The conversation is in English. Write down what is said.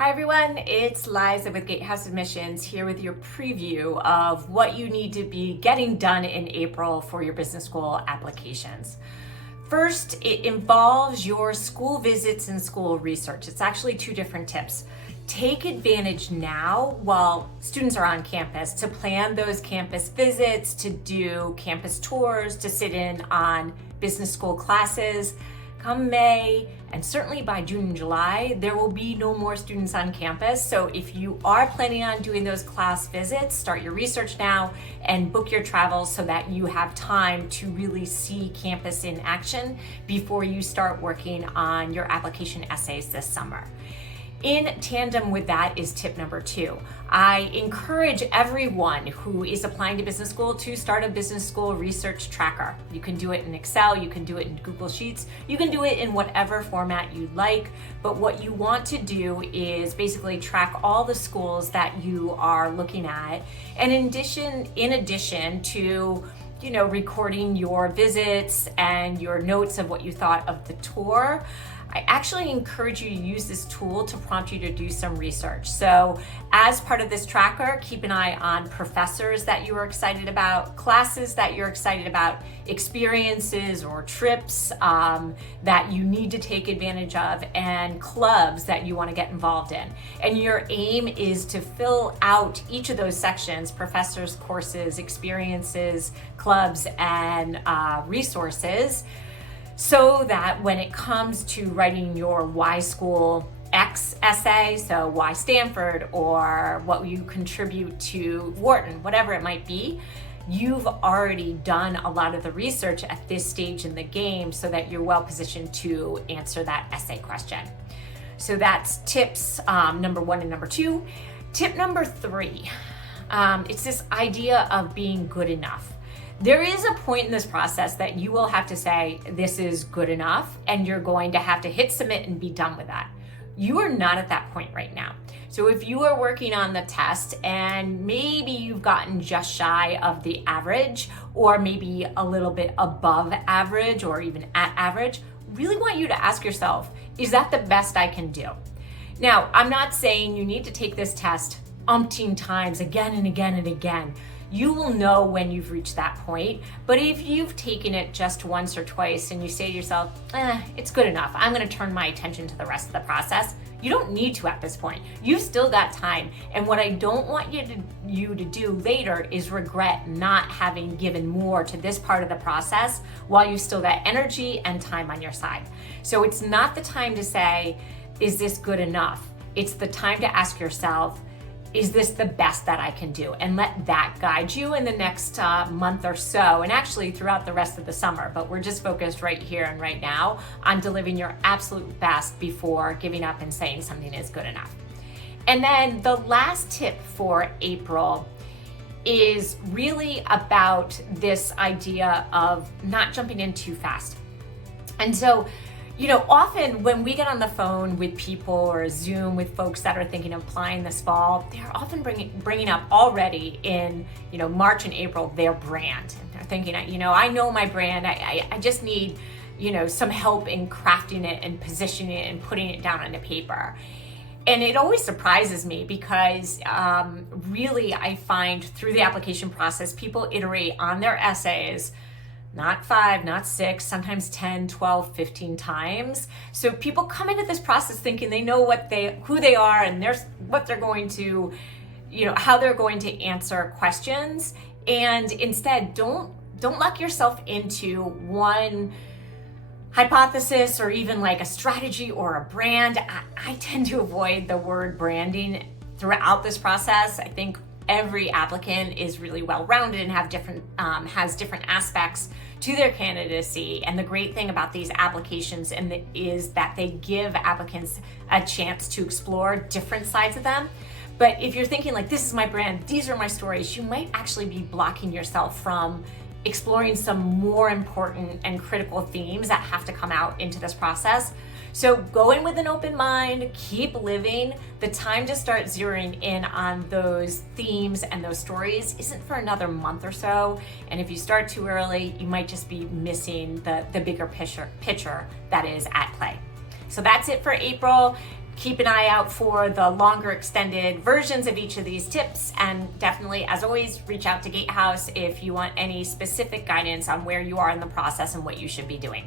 Hi everyone, it's Liza with Gatehouse Admissions here with your preview of what you need to be getting done in April for your business school applications. First, it involves your school visits and school research. It's actually two different tips. Take advantage now while students are on campus to plan those campus visits, to do campus tours, to sit in on business school classes. Come May, and certainly by June and July, there will be no more students on campus. So if you are planning on doing those class visits, start your research now and book your travels so that you have time to really see campus in action before you start working on your application essays this summer. In tandem with that is tip number 2. I encourage everyone who is applying to business school to start a business school research tracker. You can do it in Excel, you can do it in Google Sheets, you can do it in whatever format you like, but what you want to do is basically track all the schools that you are looking at. And in addition to recording your visits and your notes of what you thought of the tour, I actually encourage you to use this tool to prompt you to do some research. So as part of this tracker, keep an eye on professors that you are excited about, classes that you're excited about, experiences or trips that you need to take advantage of, and clubs that you want to get involved in. And your aim is to fill out each of those sections: professors, courses, experiences, clubs, and resources, so that when it comes to writing your why school X essay, so why Stanford, or what you contribute to Wharton, whatever it might be, you've already done a lot of the research at this stage in the game so that you're well positioned to answer that essay question. So that's tips number 1 and number 2. Tip number 3, it's this idea of being good enough. There is a point in this process that you will have to say, this is good enough, and you're going to have to hit submit and be done with that. You are not at that point right now. So if you are working on the test and maybe you've gotten just shy of the average, or maybe a little bit above average or even at average, really want you to ask yourself, is that the best I can do? Now, I'm not saying you need to take this test umpteen times again and again and again. You will know when you've reached that point. But if you've taken it just once or twice and you say to yourself, it's good enough, I'm gonna turn my attention to the rest of the process, you don't need to at this point. You've still got time. And what I don't want you to do later is regret not having given more to this part of the process while you've still got energy and time on your side. So it's not the time to say, is this good enough? It's the time to ask yourself, is this the best that I can do? And let that guide you in the next month or so, and actually throughout the rest of the summer. But we're just focused right here and right now on delivering your absolute best before giving up and saying something is good enough. And then the last tip for April is really about this idea of not jumping in too fast. And so, often when we get on the phone with people or Zoom with folks that are thinking of applying this fall, they're often bringing up already in, March and April, their brand. And they're thinking, I know my brand. I just need, some help in crafting it and positioning it and putting it down on the paper. And it always surprises me because really I find through the application process, people iterate on their essays not 5, not 6, sometimes 10, 12, 15 times. So people come into this process thinking they know who they are and what they're going to, how they're going to answer questions. And instead, don't lock yourself into one hypothesis or even like a strategy or a brand. I tend to avoid the word branding throughout this process. I think every applicant is really well-rounded and has different aspects to their candidacy. And the great thing about these applications is that they give applicants a chance to explore different sides of them. But if you're thinking like, this is my brand, these are my stories, you might actually be blocking yourself from exploring some more important and critical themes that have to come out into this process. So go in with an open mind, keep living. The time to start zeroing in on those themes and those stories isn't for another month or so. And if you start too early, you might just be missing the bigger picture that is at play. So that's it for April. Keep an eye out for the longer extended versions of each of these tips, and definitely, as always, reach out to Gatehouse if you want any specific guidance on where you are in the process and what you should be doing.